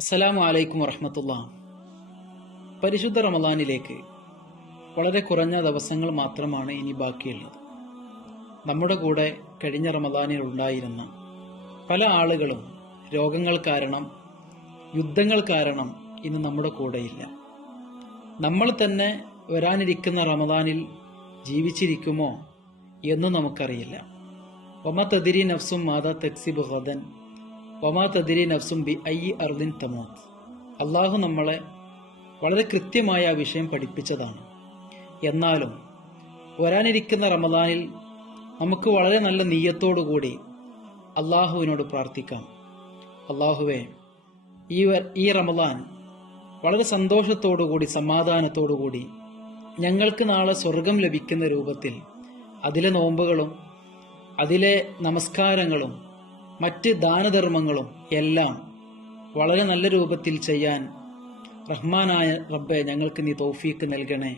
അസ്സലാമു അലൈക്കും വറഹമത്തുള്ള പരിശുദ്ധ റമദാനിലേക്ക് വളരെ കുറഞ്ഞ ദിവസങ്ങൾ മാത്രമാണ് ഇനി ബാക്കിയുള്ളത്. നമ്മുടെ കൂടെ കഴിഞ്ഞ റമദാനിൽ ഉണ്ടായിരുന്ന പല ആളുകളും രോഗങ്ങൾ കാരണം യുദ്ധങ്ങൾ കാരണം ഇന്ന് നമ്മുടെ കൂടെയില്ല. നമ്മൾ തന്നെ വരാനിരിക്കുന്ന റമദാനിൽ ജീവിച്ചിരിക്കുമോ എന്ന് നമുക്കറിയില്ല. ഒമ തദിരി നഫ്സും മാതാ തെക്സിബ് ഹദൻ ഒമാ നഫ്സും ബി ഐ അർദിൻ തമോത്ത് അള്ളാഹു നമ്മളെ വളരെ കൃത്യമായ ആ വിഷയം പഠിപ്പിച്ചതാണ്. എന്നാലും വരാനിരിക്കുന്ന റമദാനിൽ നമുക്ക് വളരെ നല്ല നീയത്തോടു കൂടി അള്ളാഹുവിനോട് പ്രാർത്ഥിക്കാം. അള്ളാഹുവെ ഈ ഈ റമദാൻ വളരെ സന്തോഷത്തോടു കൂടി സമാധാനത്തോടു കൂടി ഞങ്ങൾക്ക് നാളെ സ്വർഗം ലഭിക്കുന്ന രൂപത്തിൽ അതിലെ നോമ്പുകളും അതിലെ നമസ്കാരങ്ങളും മറ്റ് ദാനധർമ്മങ്ങളും എല്ലാം വളരെ നല്ല രൂപത്തിൽ ചെയ്യാൻ റഹ്മാനായ റബ്ബെ ഞങ്ങൾക്ക് നീ തൗഫീക്ക് നൽകണേ